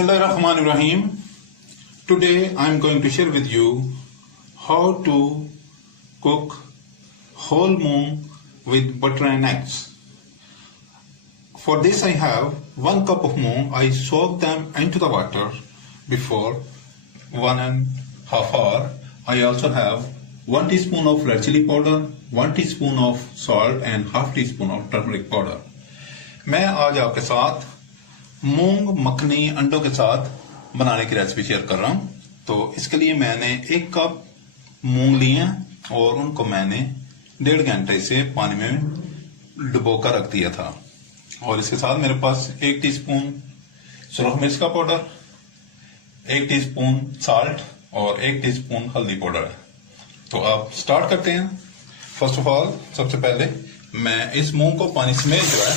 Bismillahirrahmanirrahim. Today I am going to share with you how to cook whole moong with butter and eggs. For this I have 1 cup of moong. I soak them into the water before 1.5 hours. I also have 1 teaspoon of red chili powder, 1 teaspoon of salt and half teaspoon of turmeric powder. मैं आज आपके साथ मूंग मखनी अंडों के साथ बनाने की recipe share कर रहा हूं। तो इसके लिए मैंने 1 कप मूंग लिए और उनको मैंने 1.5 घंटे से पानी में डुबोकर रख दिया था। और इसके साथ मेरे पास 1 टीस्पून सुरख मिर्च का पाउडर, 1 टीस्पून साल्ट और 1 टीस्पून हल्दी पाउडर है। तो आप स्टार्ट करते हैं। फर्स्ट ऑफ ऑल सबसे पहले मैं इस मूंग को पानी समेत जो है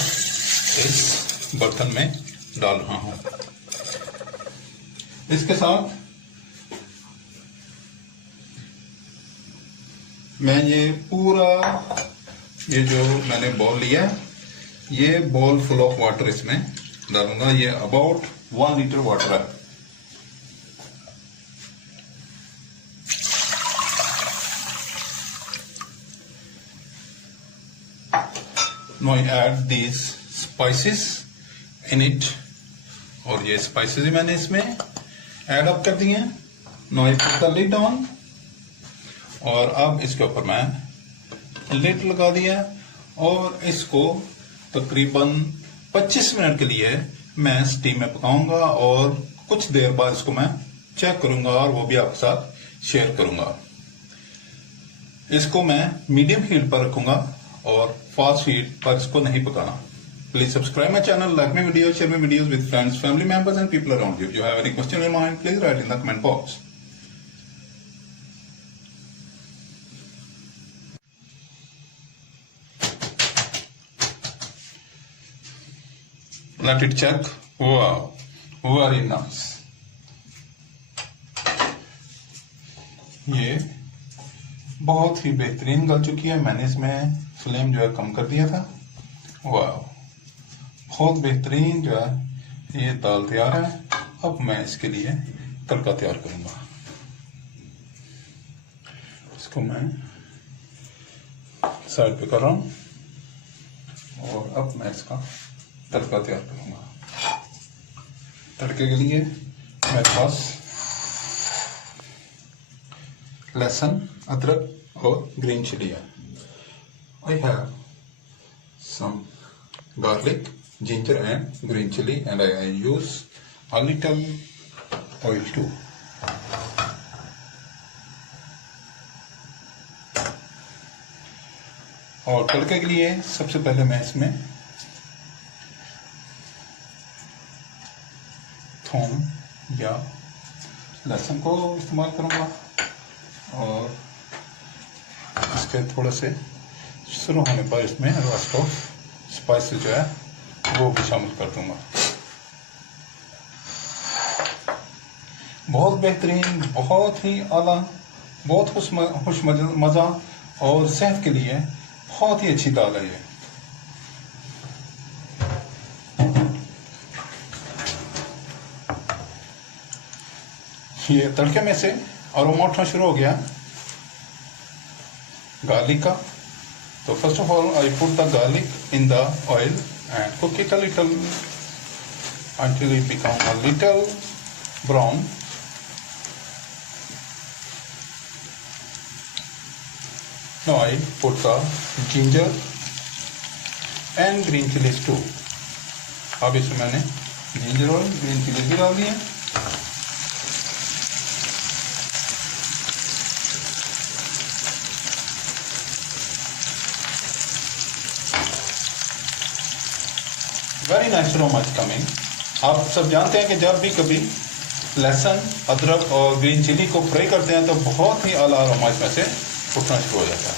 इस बर्तन में डाल रहा हूं। इसके साथ मैं ये जो मैंने बॉल लिया है, ये बॉल फुल ऑफ वाटर इसमें डालूंगा। ये अबाउट 1 लीटर वाटर है। Now I add these spices in it, और ये स्पाइसेस भी मैंने इसमें ऐड अप कर दिए हैं। Now I put the lid on, और अब इसके ऊपर मैं लिड लगा दिया और इसको तकरीबन 25 मिनट के लिए मैं स्टीम में पकाऊंगा और कुछ देर बाद इसको मैं चेक करूंगा और वो भी आपके साथ शेयर करूंगा। इसको मैं मीडियम हीट पर रखूंगा और फास्ट हीट पर इसको नहीं पकाना। Please subscribe my channel, like my videos, share my videos with friends, family members and people around you. If you have any question in your mind, please write in the comment box. Let it check. Wow, very nice. ये बहुत ही बेहतरीन गल चुकी है। मैंने इसमें flame जो है कम कर दिया था। वाह, बहुत बेहतरीन जो है ये दाल तैयार है। अब मैं इसके लिए तड़का तैयार करूंगा। इसको मैं साइड पे कर रहा हूं और अब मैं इसका तड़का तैयार करूंगा। तड़के के लिए मेरे पास लहसुन, अदरक और ग्रीन चिली है। I have some garlic, ginger and green chili, and I use a little oil too. और तड़के के लिए सबसे पहले मैं इसमें थूम या लहसुन को इस्तेमाल करूंगा और इसके थोड़े से शुरू होने पर इसमें रेस्ट ऑफ स्पाइसेस जो है वो भी शामिल कर दूंगा। बहुत बेहतरीन, बहुत ही आला, बहुत खुश मजा और सेहत के लिए बहुत ही अच्छी दाल है ये तड़के में से अरोमा उठना शुरू हो गया गार्लिक का। So first of all, I put the garlic in the oil and cook it a little until it becomes a little brown. Now I put the ginger and green chilies too. अब इसमें मैंने ginger और green chilies भी डाल दिए। Very nice aroma is coming. आप सब जानते हैं कि जब भी कभी लहसुन, अदरक और ग्रीन चिली को फ्राई करते हैं तो बहुत ही आला अरोमा इसमें से उठना शुरू हो जाता है।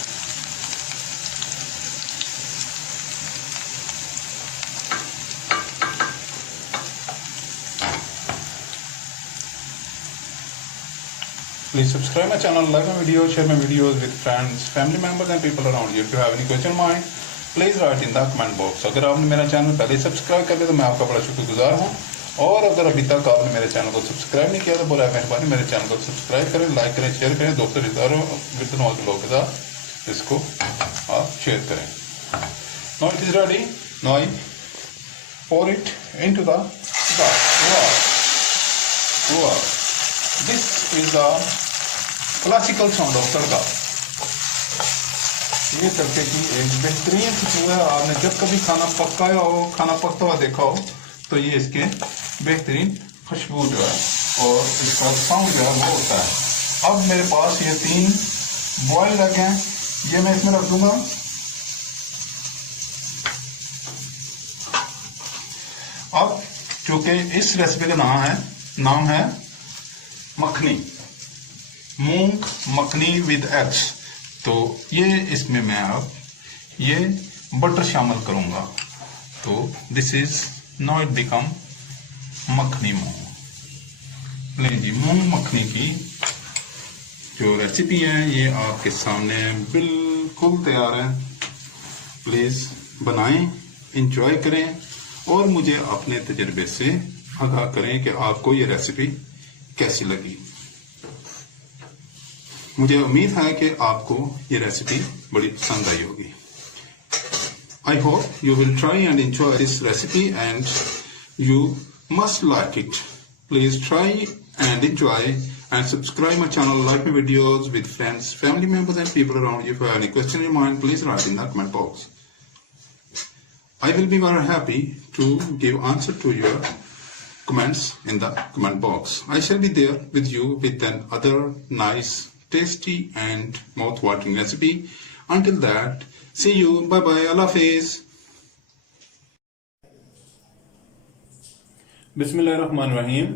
Please subscribe my channel, like my videos, share my videos with friends, family members and people around you. If you have any question in mind, please right in the comment box. अगर आपने मेरा channel पहले subscribe कर लिया तो मैं आपका बड़ा शुक्रगुजार हूँ। और अगर अभी तक आपने मेरे चैनल को सब्सक्राइब नहीं किया तो बोला मेहरबानी मेरे चैनल को सब्सक्राइब करें, लाइक करें, शेयर करें, दोस्तों रिश्तेदारों विद्वानों के लोगों के साथ इसको आप शेयर करें। Now it is ready. Now I pour it into the dal. Wow. This is the classical sound of तड़का। ये तड़के की एक बेहतरीन खुशबू है। आपने जब कभी खाना पकाया हो, खाना पकता हुआ देखा हो तो ये इसके बेहतरीन खुशबू जो है और इसका साउंड जो है वो होता है। अब मेरे पास ये 3 बॉयल एग हैं, ये मैं इसमें रख दूंगा। अब चूंकि इस रेसिपी का नाम है मखनी, मूंग मखनी विद एग्स, तो ये इसमें मैं अब ये बटर शामिल करूंगा। तो this is now it become makhani moong. लें जी, मूंग मखनी की जो रेसिपी है ये आपके सामने बिल्कुल तैयार है। प्लीज बनाएं, इंजॉय करें और मुझे अपने तजर्बे से आगाह करें कि आपको ये रेसिपी कैसी लगी। मुझे उम्मीद है कि आपको ये रेसिपी बड़ी पसंद आई होगी। I hope you will try and enjoy this recipe and you must like it. Please try and enjoy and subscribe my channel, like my videos with friends, family members and people around you. If you have any question in your mind, please write in the comment box. I will be very happy to give answer to your comments in the comment box. I shall be there with you with another nice, tasty and mouth-watering recipe. Until that, see you. Bye bye. Allah Hafiz. बिस्मिल्लाहिर्रहमानिर्रहीम।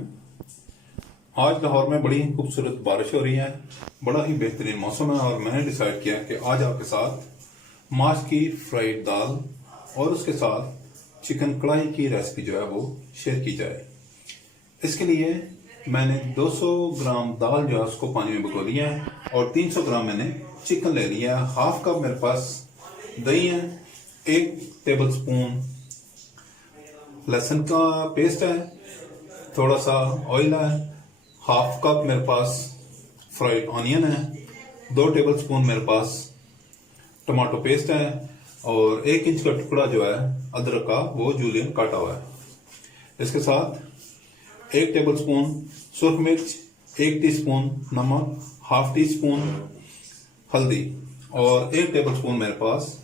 आज लाहौर में बड़ी खूबसूरत बारिश हो रही है, बड़ा ही बेहतरीन मौसम है और मैंने डिसाइड किया कि आज आपके साथ माश की फ्राइड दाल और उसके साथ चिकन कढ़ाई की रेसिपी जो है वो शेयर की जाए। इसके लिए मैंने 200 ग्राम दाल जो है उसको पानी में भिगो लिया है और 300 ग्राम मैंने चिकन ले लिया है। हाफ कप मेरे पास दही है, 1 टेबल स्पून लहसुन का पेस्ट है, थोड़ा सा ऑयल है, हाफ कप मेरे पास फ्राइड ऑनियन है, 2 टेबल स्पून मेरे पास टमाटो पेस्ट है और 1 इंच का टुकड़ा जो है अदरक का वो जूलियन काटा हुआ है। इसके साथ 1 टेबल स्पून सुर्ख मिर्च, 1 टीस्पून नमक, हाफ टी स्पून हल्दी और 1 टेबल स्पून मेरे पास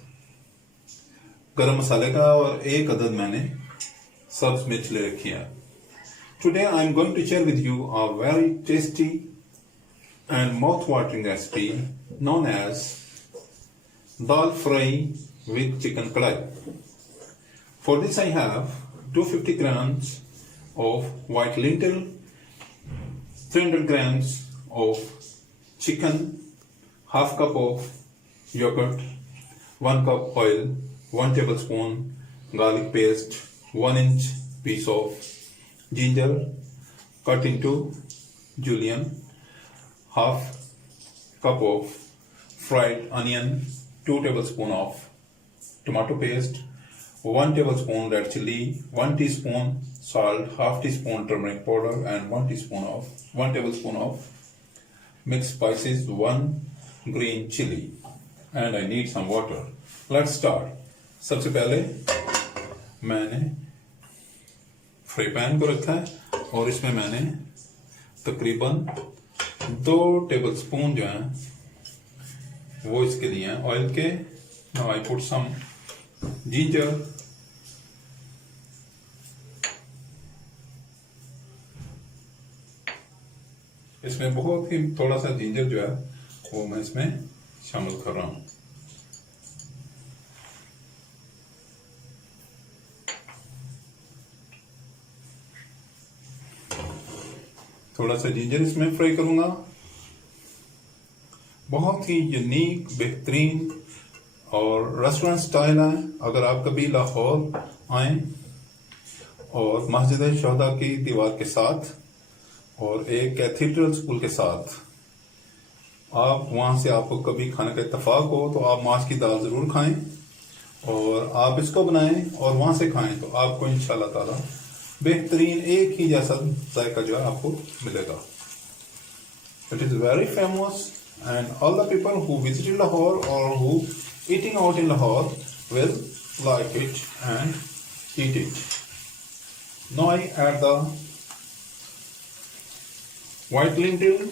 गरम मसाले का और 1 अदद मैंने सब्ज मिर्च ले रखी है। Today I am going to share with you a very tasty and mouth watering recipe known as dal fry with chicken kadai. For this I have 250 grams of white lentil, 300 grams of chicken, half cup of yogurt, 1 cup oil, 1 tablespoon garlic paste, 1 inch piece of ginger cut into julienne, half cup of fried onion, 2 tablespoons of tomato paste, 1 tablespoon red chili, 1 teaspoon salt, half teaspoon turmeric powder, and 1 tablespoon of mixed spices, 1 green chili, and I need some water. Let's start. सबसे पहले मैंने fry pan को रखा है और इसमें मैंने तकरीबन 2 टेबलस्पून जो है वो इसके लिए हैं ऑयल के। Now I put some ginger, इसमें बहुत ही थोड़ा सा जिंजर जो है वो मैं इसमें शामिल कर रहा हूं। थोड़ा सा जिंजर इसमें फ्राई करूंगा। बहुत ही यूनिक, बेहतरीन और रेस्टोरेंट स्टाइल है। अगर आप कभी लाहौर आए और मस्जिद शोहदा की दीवार के साथ और एक कैथीड्रल स्कूल के साथ आप वहां से आपको कभी खाने का इत्तेफाक हो तो आप माश की दाल जरूर खाएं और आप इसको बनाएं और वहां से खाएं तो आपको इंशाल्लाह ताला बेहतरीन एक ही जैसा जायका जो है आपको मिलेगा। It is very famous and all the people who visited Lahore or who eating out in Lahore will like it and eat it. Now I add the white lentil,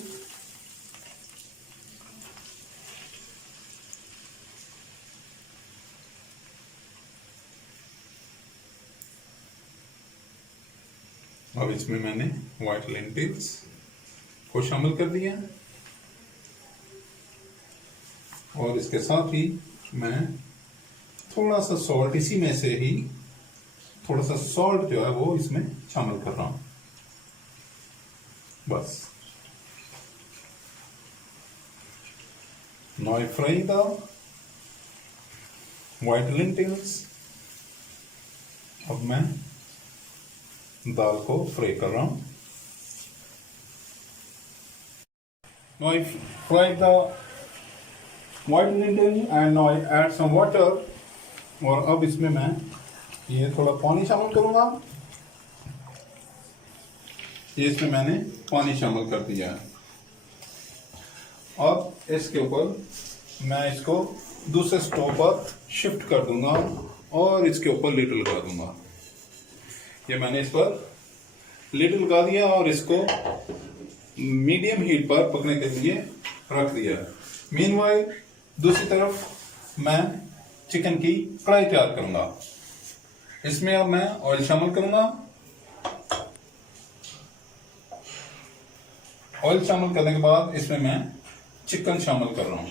अब इसमें मैंने व्हाइट लेंटिल्स को शामिल कर दिया और इसके साथ ही मैं थोड़ा सा सॉल्ट इसी में से ही थोड़ा सा सॉल्ट जो है वो इसमें शामिल कर रहा हूं बस। Now I fry the white lentils। अब मैं दाल को फ्राई कर रहा हूं। Now I fry the white lentil and now I add some water। और अब इसमें मैं ये थोड़ा पानी शामिल करूंगा। ये इसमें मैंने पानी शामिल कर दिया है। अब इसके ऊपर मैं इसको दूसरे स्टोव पर शिफ्ट कर दूंगा और इसके ऊपर लिड लगा दूंगा। ये मैंने इस पर लिड लगा दिया और इसको मीडियम हीट पर पकने के लिए रख दिया। मीनवाइल दूसरी तरफ मैं चिकन की कढ़ाई तैयार करूंगा। इसमें अब मैं ऑयल शामिल करूंगा। ऑयल शामिल करने के बाद इसमें मैं चिकन शामिल कर रहा हूं।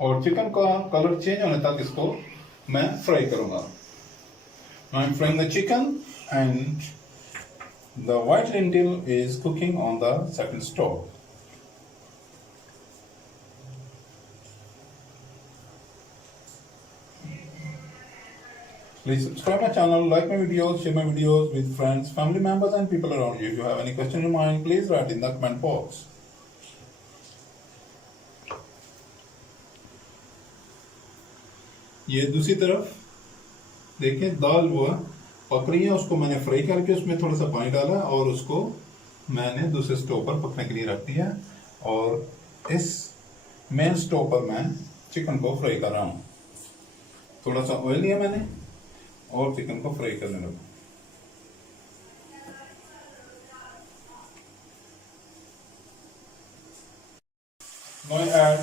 और चिकन का कलर चेंज होने तक इसको मैं फ्राई करूंगा। I am frying the chicken and the white lentil is cooking on the second stove। Please subscribe my channel, like my videos, share my videos with friends, family members and people around you. If you have any question in mind, please write in the comment box। ये दूसरी तरफ देखिए दाल वो पक रही है, उसको मैंने फ्राई करके उसमें थोड़ा सा पानी डाला और उसको मैंने दूसरे स्टोव पर पकने के लिए रख दिया और इस मेन स्टोव पर मैं चिकन को फ्राई कर रहा हूँ। थोड़ा सा ऑयल लिया मैंने और चिकन को फ्राई करने लगा। Now I add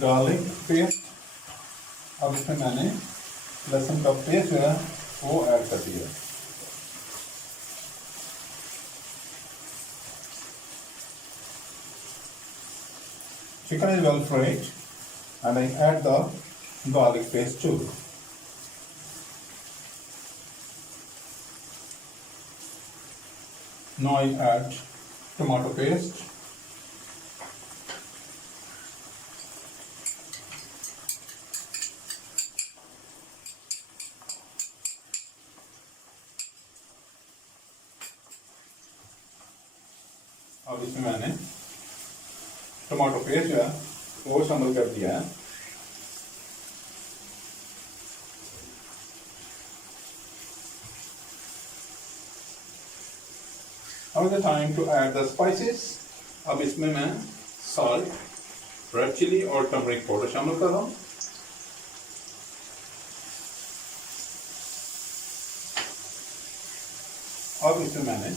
garlic paste। अब इसमें मैंने लहसुन का पेस्ट जो है वो ऐड कर दिया। Chicken is well fried and I add the garlic paste too। Now I add tomato paste। अब इसमें मैंने टमाटो पेस्ट जो है वो शामिल कर दिया है। Now is the time to add the spices। अब इसमें मैं सॉल्ट, रेड चिली और टर्मरिक पाउडर शामिल कर रहा हूँ। अब इसमें मैंने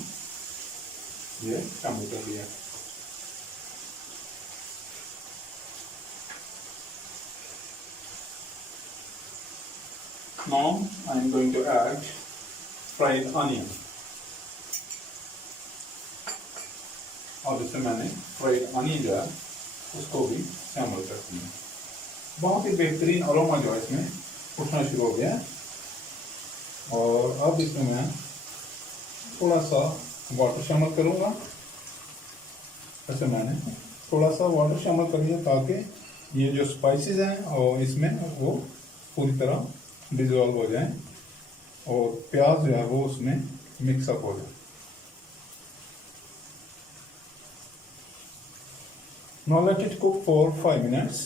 ये शामिल कर दिया। Now I am going to add fried onion। अब इसमें मैंने फ्राइड अनियन जो है उसको भी शामिल कर दिया। बहुत ही बेहतरीन अरोमा जो है इसमें उठना शुरू हो गया। और अब इसमें मैं थोड़ा सा वाटर शामिल करूंगा। ऐसे मैंने थोड़ा सा वाटर शामिल कर दिया ताकि ये जो स्पाइसेस हैं और इसमें वो पूरी तरह डिजोल्व हो जाए और प्याज जो है वो उसमें मिक्सअप हो जाए। Now let it cook for 5 minutes.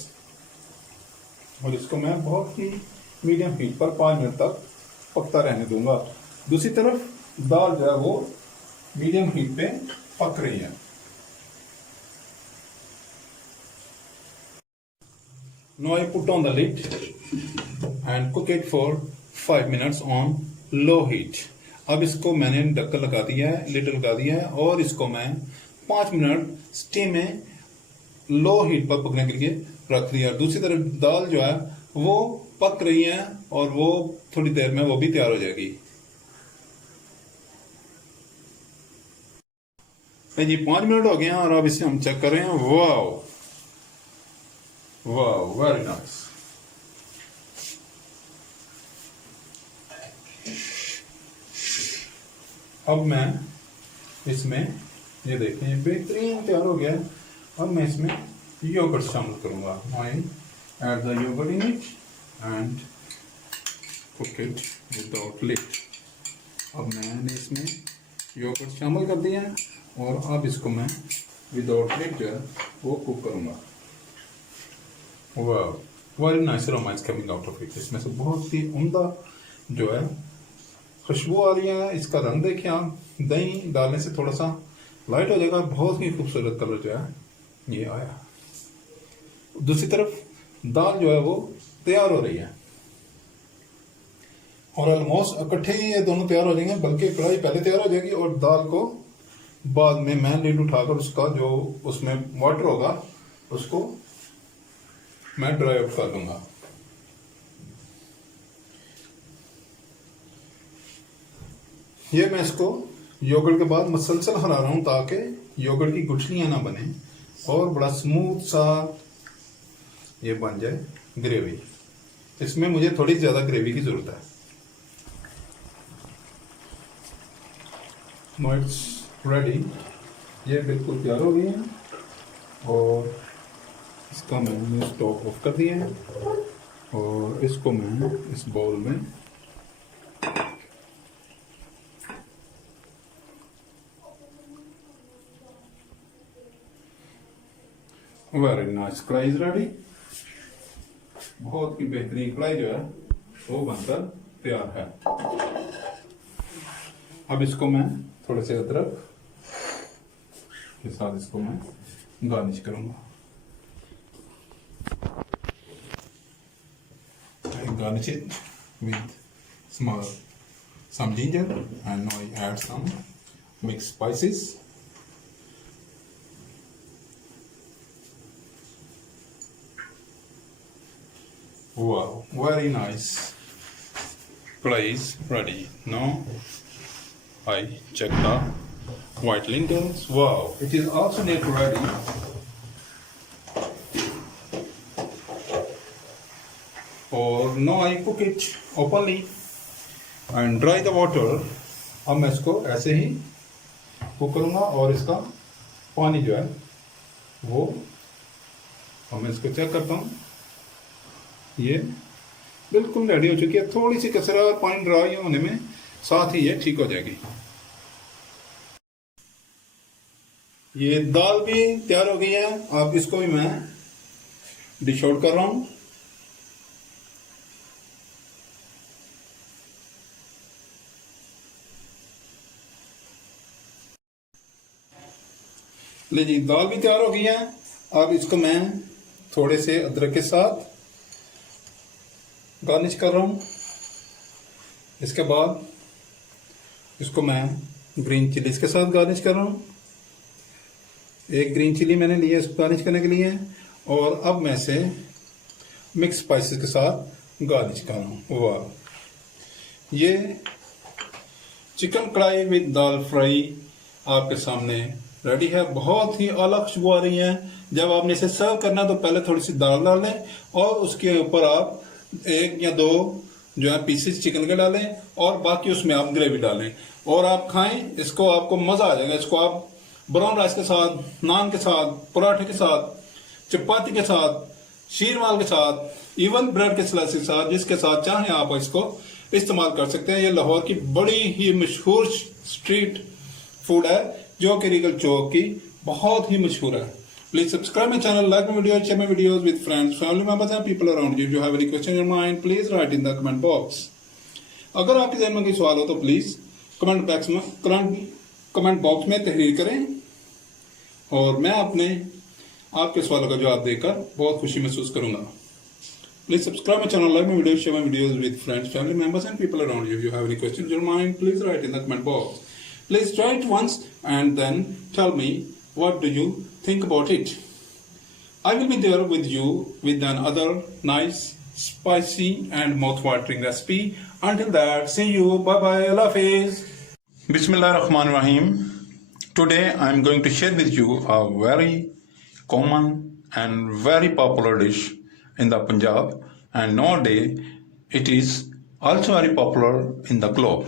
और इसको मैं बहुत ही मीडियम हीट पर 5 मिनट तक पकता रहने दूंगा। दूसरी तरफ दाल जो है वो मीडियम हीट पे पक रही है। Now I put on the lid and cook it for 5 minutes on low heat. अब इसको मैंने ढक्कन लगा दिया है, लिड लगा दिया है और इसको मैं 5 मिनट स्टीम में लो हीट पर पकने के लिए रख दिया। दूसरी तरफ दाल जो है वो पक रही है और वो थोड़ी देर में वो भी तैयार हो जाएगी। जी 5 मिनट हो गए हैं और अब इसे हम चेक कर रहे हैं। Wow wow, very nice. अब मैं इसमें ये देखें, ये बेहतरीन तैयार हो गया है। अब मैं इसमें योगर्ट शामिल करूंगा। I add the yoghurt in it and cook it without lid. अब मैंने इसमें योगर्ट शामिल कर दिया है और अब इसको मैं विदाउट लिड जो है वो कुक करूंगा। वाह, very nice aroma is coming out of it. इसमें से बहुत ही उम्दा जो है खुशबू आ रही है। इसका रंग देखिए आप, दही डालने से थोड़ा सा लाइट हो जाएगा। बहुत ही खूबसूरत कलर जो है ये आया। दूसरी तरफ दाल जो है वो तैयार हो रही है और ऑलमोस्ट इकट्ठे ही ये दोनों तैयार हो जाएंगे, बल्कि कढ़ाई पहले तैयार हो जाएगी और दाल को बाद में मैं लिड उठाकर उसका जो उसमें वाटर होगा उसको मैं ड्राई आउट कर दूंगा। ये मैं इसको योगर्ट के बाद मसलसल हरा रहा हूं ताकि योगर्ट की गुठलियां ना बने और बड़ा स्मूथ सा ये बन जाए ग्रेवी। इसमें मुझे थोड़ी ज्यादा ग्रेवी की जरूरत है। Now it's ready। ये बिल्कुल तैयार हो गई है और इसका मैंने स्टोव ऑफ कर दिया है और इसको मैं इस बाउल में वेरी नाइस कढ़ाई इज रेडी। बहुत ही बेहतरीन कढ़ाई जो है वो बनकर तैयार है। अब इसको मैं थोड़े से अदरक के साथ इसको मैं गार्निश करूंगा। I garnish it with some ginger and now I add some mixed spices. Wow, very nice. Kadahi is ready. Now I check the white lentils. Wow, it is also nearly ready. Or now I cook it openly and dry the water. अब मैं इसको ऐसे ही cook करूंगा और इसका पानी जो है वो अब मैं इसको चेक करता हूँ। ये बिल्कुल रेडी हो चुकी है। थोड़ी सी कसर और पानी ड्राई होने में साथ ही ये ठीक हो जाएगी। ये दाल भी तैयार हो गई है। अब इसको भी मैं डिश आउट कर रहा हूं। ले जी, दाल भी तैयार हो गई है। अब इसको मैं थोड़े से अदरक के साथ गार्निश कर रहा हूं। इसके बाद इसको मैं ग्रीन चिलीज के साथ गार्निश कर रहा हूं। एक ग्रीन चिली मैंने लिया इसको गार्निश करने के लिए और अब मैं इसे मिक्स स्पाइसेस के साथ गार्निश कर रहा हूं। वाह, ये चिकन कढ़ाई विद दाल फ्राई आपके सामने रेडी है। बहुत ही अलग खुशबू आ रही है। जब आपने इसे सर्व करना तो पहले थोड़ी सी दाल डाल लें और उसके ऊपर आप 1 या 2 जो है पीसेस चिकन के डालें और बाकी उसमें आप ग्रेवी डालें और आप खाएं। इसको आपको मजा आ जाएगा। इसको आप ब्राउन राइस के साथ, नान के साथ, पराठे के साथ, चपाती के साथ, शीरमाल के साथ, इवन ब्रेड के स्लाइस के साथ, जिसके साथ चाहें आप इसको इस्तेमाल कर सकते हैं। ये लाहौर की बड़ी ही मशहूर स्ट्रीट फूड है जो कि रीगल चौक की बहुत ही मशहूर है Please subscribe my channel, like my videos, share my videos with friends, family members and people around you. If you have any question in your mind, please write in the comment box. अगर आपके जहन में कोई सवाल हो तो please comment box में तहरीर करें और मैं आपके सवालों का जवाब देकर बहुत खुशी महसूस करूंगा. Please subscribe my channel, like my videos, share my videos with friends, family members and people around you. If you have any questions in your mind, please write in the comment box. Please try it once and then tell me what do you think about it. I will be there with you with another nice, spicy and mouth-watering recipe. Until that, see you. Bye-bye. Allah Hafiz. Bismillahirrahmanirrahim. Today I am going to share with you a very common and very popular dish in the Punjab, and nowadays it is also very popular in the globe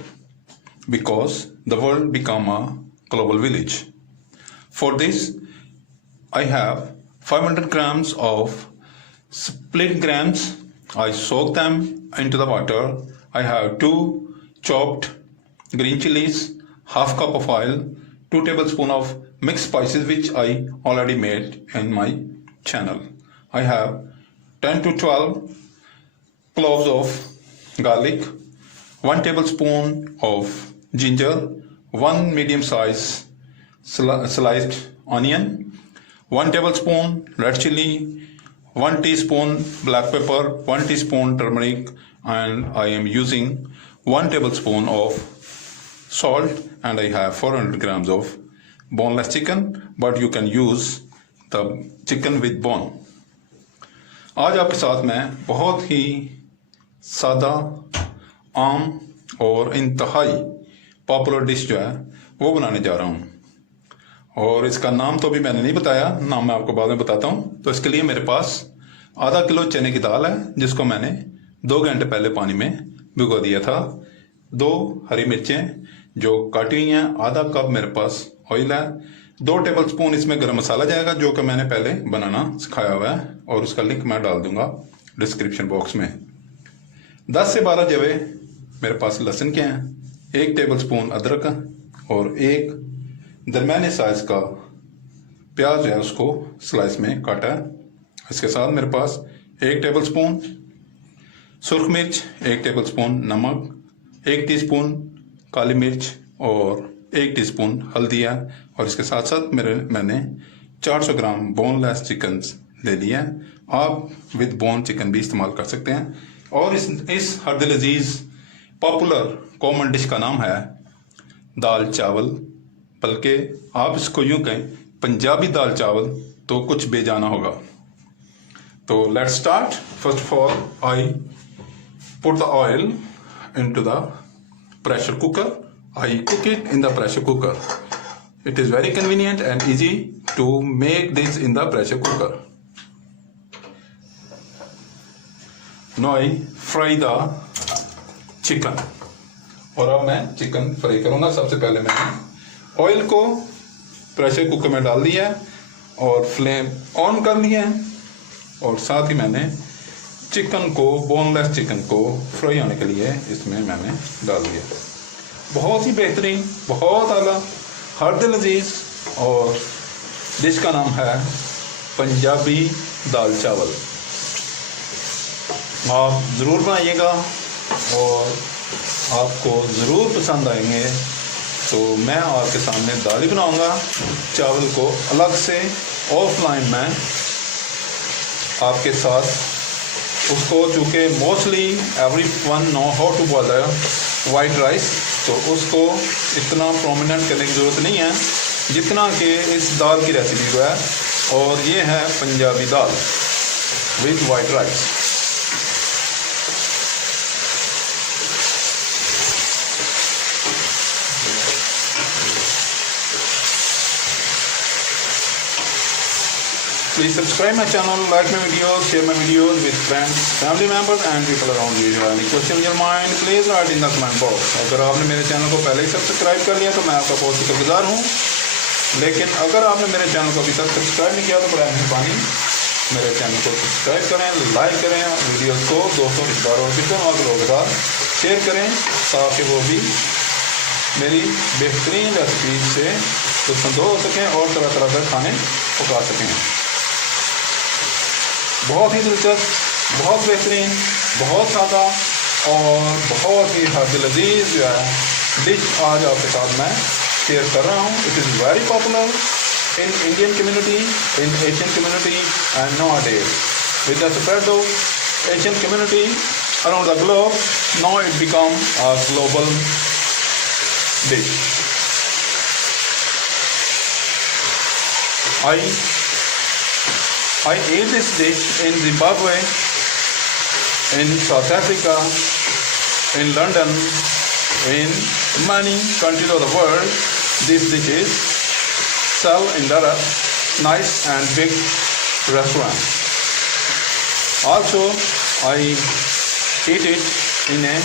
because the world become a global village. For this I have 500 grams of split grams. I soak them into the water. I have 2 chopped green chilies, half cup of oil, 2 tablespoons of mixed spices which I already made in my channel. I have 10 to 12 cloves of garlic, 1 tablespoon of ginger, 1 medium size sliced onion, 1 tablespoon red chili, 1 teaspoon black pepper, 1 teaspoon turmeric, and I am using 1 tablespoon of salt, and I have 400 grams of boneless chicken, but you can use the chicken with bone. आज आपके साथ मैं बहुत ही सादा, आम और इंतहाई popular dish जो है वो बनाने जा रहा हूँ और इसका नाम तो अभी मैंने नहीं बताया, नाम मैं आपको बाद में बताता हूँ. तो इसके लिए मेरे पास आधा किलो चने की दाल है जिसको मैंने 2 घंटे पहले पानी में भिगो दिया था. 2 हरी मिर्चें जो काटी हुई हैं, आधा कप मेरे पास ऑयल है, 2 टेबलस्पून इसमें गरम मसाला जाएगा जो कि मैंने पहले बनाना सिखाया हुआ है और उसका लिंक मैं डाल दूंगा डिस्क्रिप्शन बॉक्स में. 10 से 12 जवे मेरे पास लहसुन के हैं, 1 टेबलस्पून अदरक और 1 दरमियाने साइज का प्याज है उसको स्लाइस में काटा है. इसके साथ मेरे पास 1 टेबलस्पून सुर्ख मिर्च, 1 टेबलस्पून नमक, 1 टीस्पून काली मिर्च और 1 टीस्पून हल्दी है और इसके साथ साथ मैंने 400 ग्राम बोनलेस चिकन ले लिया है. आप विद बोन चिकन भी इस्तेमाल कर सकते हैं. और इस हर दिल अजीज पॉपुलर कॉमन डिश का नाम है दाल चावल, बल्कि आप इसको यूं कहें पंजाबी दाल चावल तो कुछ बेजाना होगा. तो let's start. First of all I put the oil into the pressure cooker. I cook it in the pressure cooker. It is very convenient and easy to make this in the pressure cooker. Now I fry the chicken. और अब मैं chicken fry करूंगा. सबसे पहले मैंने oil को pressure cooker में डाल दिया और फ्लेम ऑन कर लिया है और साथ ही मैंने चिकन को, बोनलेस चिकन को फ्राई होने के लिए इसमें मैंने डाल दिया. बहुत ही बेहतरीन, बहुत आला, हर दिल अजीज और डिश का नाम है पंजाबी दाल चावल. आप ज़रूर बनाइएगा और आपको ज़रूर पसंद आएंगे. तो मैं आपके सामने दाल ही बनाऊंगा, चावल को अलग से ऑफलाइन में आपके साथ उसको, चूँकि mostly everyone know how to boil white rice, तो उसको इतना प्रोमिनेंट करने की ज़रूरत नहीं है जितना कि इस दाल की रेसिपी को है. और ये है Punjabi dal with white rice. Please subscribe my channel, like my videos, share my videos with friends, family members and people around you. If you have any question in your mind, please write in the comment box. अगर आपने मेरे channel को पहले ही subscribe कर लिया तो मैं आपका बहुत शुक्रगुजार हूँ. लेकिन अगर आपने मेरे चैनल को अभी तक सब्सक्राइब नहीं किया तो बड़ा मेहरबानी मेरे चैनल को सब्सक्राइब करें, लाइक करें, वीडियोस को दोस्तों, रिश्तेदारों और कितने और लोगों के साथ शेयर करें ताकि वो भी मेरी बेहतरीन रेसिपी से तो संतोष हो सकें और तरह तरह के खाने पका सकें। बहुत ही दिलचस्प, बहुत बेहतरीन, बहुत सादा और बहुत ही हद लजीज जो है डिश आज आपके साथ मैं शेयर कर रहा हूँ। It is very popular in Indian community, in Asian community, and nowadays with the spread of Asian community around the globe, now it become a global dish. I ate this dish in Zimbabwe, in South Africa, in London, in many countries of the world. This dish is sell in the nice and big restaurant. Also, I eat it in an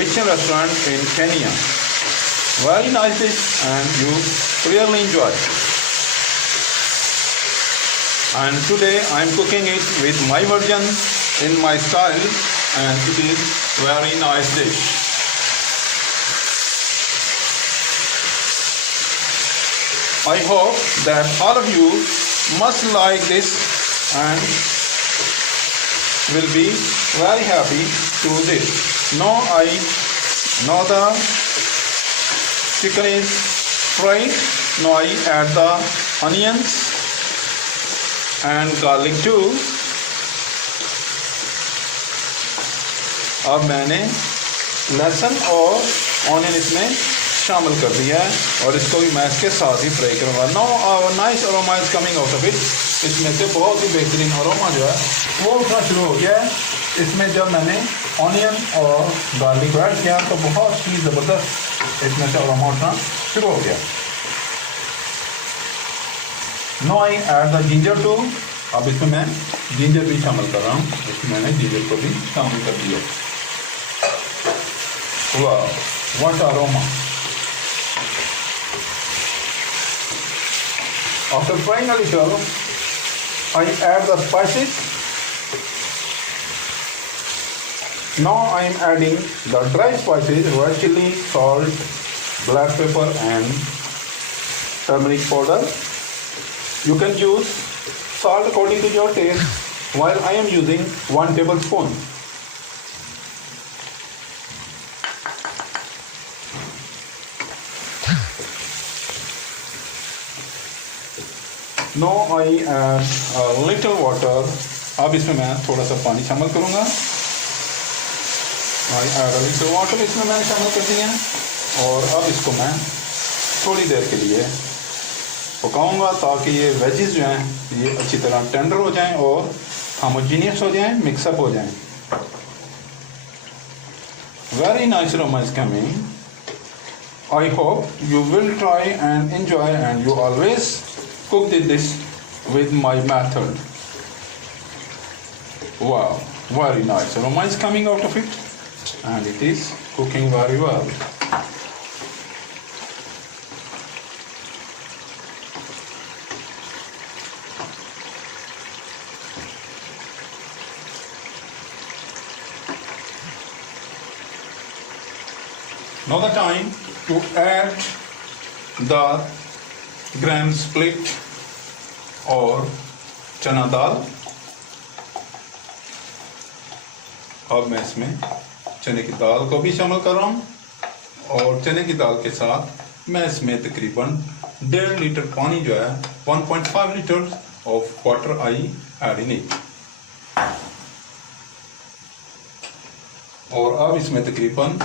Asian restaurant in Kenya. Very nice dish and you really enjoy. And today I am cooking it with my version in my style, and it is very nice dish. I hope that all of you must like this and will be very happy to this. Now the chicken is fried. Now I add the onions and garlic too. अब मैंने लहसुन और onion इसमें शामिल कर दिया है और इसको भी मैं इसके साथ ही फ्राई करूँगा। Now nice aroma is coming out of it. इसमें से बहुत ही बेहतरीन अरोमा जो है वो उठना शुरू हो गया है। इसमें जब मैंने ऑनियन और गार्लिक ऐड किया तो बहुत ही ज़बरदस्त इसमें से अरोमा उठना शुरू हो गया। Now I add the ginger too. अब इसमें मैं जिंजर भी शामिल कर रहा हूँ। इसमें मैंने जिंजर को भी शामिल कर दिया। वाह, what aroma. After frying a little, I add the spices. Now I am adding the dry spices, red chili, salt, black pepper and turmeric powder. You can use salt according to your taste, while I am using 1 tablespoon. Now I add a little water. अब इसमें मैं थोड़ा सा पानी शामिल करूँगा। I add a little water इसमें मैंने शामिल कर दिया है और अब इसको मैं थोड़ी देर के लिए पकाऊंगा ताकि ये वेजिस जो हैं ये अच्छी तरह टेंडर हो जाएं और होमोजीनियस हो जाएं, मिक्सअप हो जाएं। Very nice aroma is coming. I hope you will try and enjoy, and you always cook this with my method. Wow, very nice aroma is coming out of it, and it is cooking very well. Now the time to add the gram split और चना दाल। अब मैं इसमें चने की दाल को भी शामिल कर रहा हूँ और चने की दाल के साथ मैं इसमें तकरीबन 1.5 लीटर पानी जो है 1.5 litre of water I add in it. और अब इसमें तकरीबन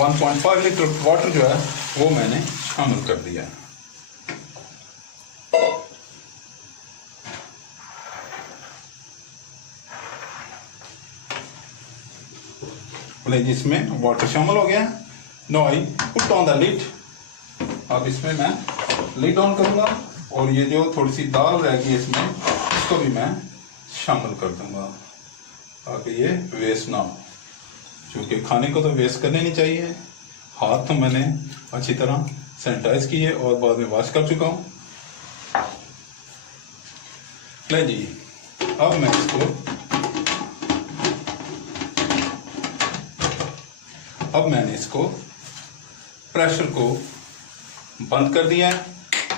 1.5 लीटर वाटर जो है वो मैंने शामिल कर दिया है। जिसमें वाटर शामिल हो गया। Now I put on the lid. अब इसमें मैं लिड ऑन करूंगा और ये जो थोड़ी सी दाल रह गई इसमें इसको भी मैं शामिल कर दूंगा ताकि ये वेस्ट ना हो, क्योंकि खाने को तो वेस्ट करने नहीं चाहिए। हाथ तो मैंने अच्छी तरह सैनिटाइज किए और बाद में वॉश कर चुका हूँ। ले जी, अब मैं इसको मैंने इसको प्रेशर को बंद कर दिया है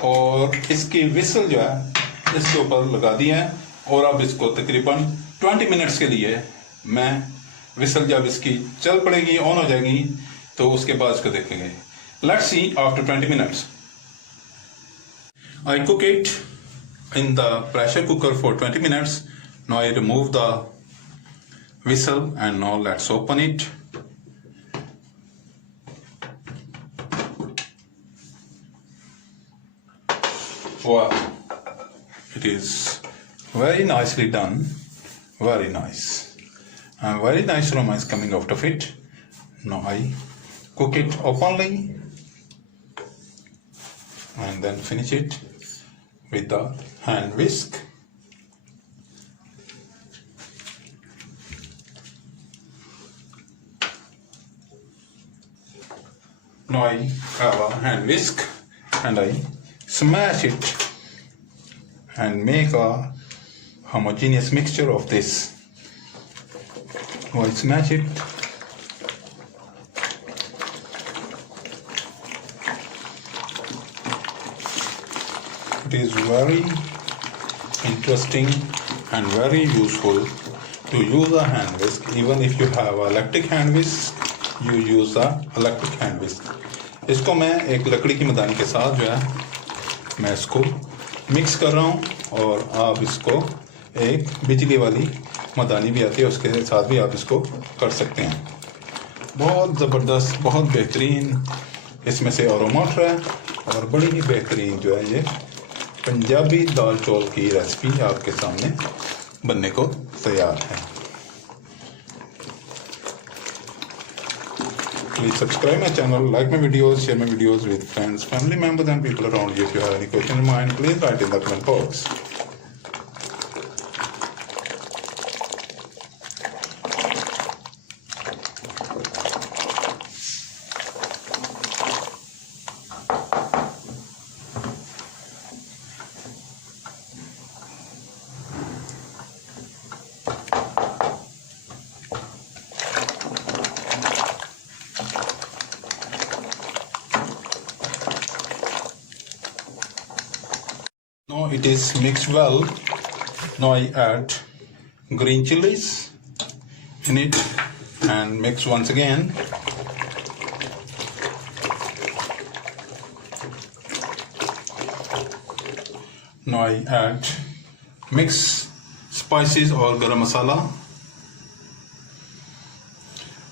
और इसकी विसल जो है इसके ऊपर लगा दी है। और अब इसको तकरीबन 20 मिनट्स के लिए मैं विसल जब इसकी चल पड़ेगी, ऑन हो जाएगी, तो उसके बाद इसको देखेंगे। Let's see after 20 minutes. I cook it in the pressure cooker for 20 minutes. Now I remove the whistle and now let's open it. Wow, it is very nicely done, very nice, and very nice aroma is coming out of it. Now I cook it openly and then finish it with the hand whisk. Now I have a hand whisk and I smash it and make a homogeneous mixture of this. Now I smash it. It is very interesting and very useful to use a hand whisk. Even if you have an electric hand whisk, you use the electric hand whisk. इसको मैं एक लकड़ी की मदानी के साथ जो है मैं इसको मिक्स कर रहा हूँ। और आप इसको एक बिजली वाली मदानी भी आती है, उसके साथ भी आप इसको कर सकते हैं। बहुत ज़बरदस्त, बहुत बेहतरीन इसमें से अरोमा उठ रहा है और बड़ी ही बेहतरीन जो है ये पंजाबी दाल चौल की रेसिपी आपके सामने बनने को तैयार है। Please subscribe my channel, like my videos, share my videos with friends, family members and people around you. If you have any question in mind, please write in the comment box. Now it is mixed well. Now I add green chilies in it and mix once again. Now I add mix spices और गरम मसाला।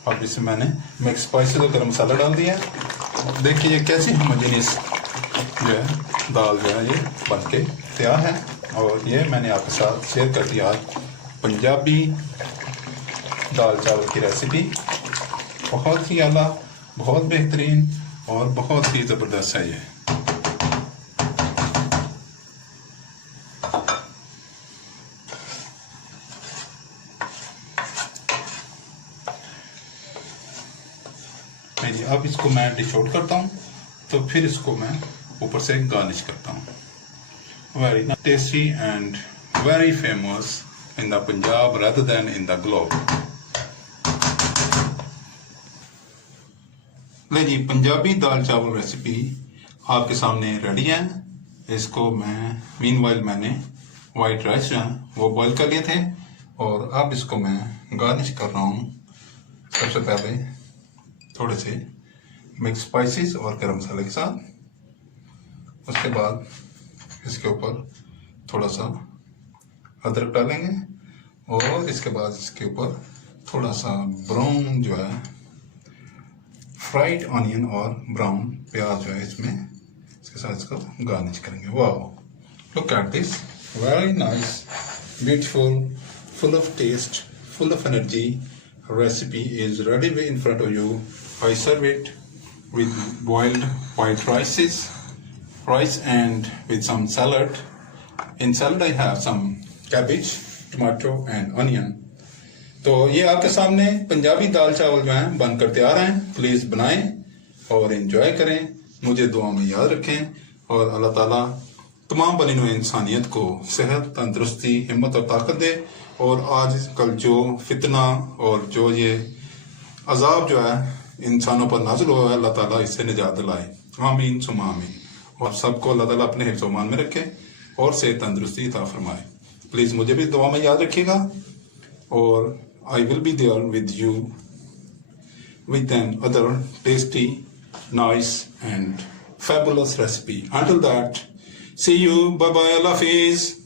अब इसमें मैंने mix spices और गरम मसाला डाल दिया। देखिए ये कैसी होमोजेनियस जो है दाल जो है ये बनके तैयार है। और ये मैंने आपके साथ शेयर कर दिया आज पंजाबी दाल चावल की रेसिपी। बहुत ही आला, बहुत बेहतरीन और बहुत ही ज़बरदस्त है ये। अब इसको मैं डिश आउट करता हूँ, तो फिर इसको मैं ऊपर से गार्निश करता हूँ। Very tasty and very famous in the Punjab rather than in the globe। लीजिए पंजाबी दाल चावल रेसिपी आपके सामने रेडी है। इसको मैं मीनवाइल मैंने वाइट राइस जो वो बॉईल कर लिए थे और अब इसको मैं गार्निश कर रहा हूँ। सबसे पहले थोड़े से मिक्स स्पाइसेस और गरम मसाले के साथ, उसके बाद इसके ऊपर थोड़ा सा अदरक डालेंगे और इसके बाद इसके ऊपर थोड़ा सा ब्राउन जो है फ्राइड ऑनियन और ब्राउन प्याज जो है इसमें इसके साथ इसको गार्निश करेंगे। Wow, look at this, very nice, beautiful, full of taste, full of energy recipe is ready in front of you. I serve it with boiled white rice and with some salad. In salad I have some cabbage, tomato and onion. तो ये आपके सामने पंजाबी दाल चावल जो हैं बनकर तैयार हैं। प्लीज बनाएं और एंजॉय करें, मुझे दुआ में याद रखें और अल्लाह ताला तमाम बनी हुई इंसानियत को सेहत, तंदुरुस्ती, हिम्मत और ताकत दे। और आज कल जो फितना और जो ये अजाब जो है इंसानों पर नाजिल हुआ है, अल्लाह ताला इससे निजात दिलाए। आमीन सुमा आमीन। और सबको अल्लाह ताला अपने हिफ्ज़ मान में रखे और सेहत तंदुरुस्ती अता फरमाए। प्लीज़ मुझे भी दुआ में याद रखिएगा और I will be there with you with an other tasty, nice and fabulous recipe. Until that, see you. Bye bye. Allah Hafiz.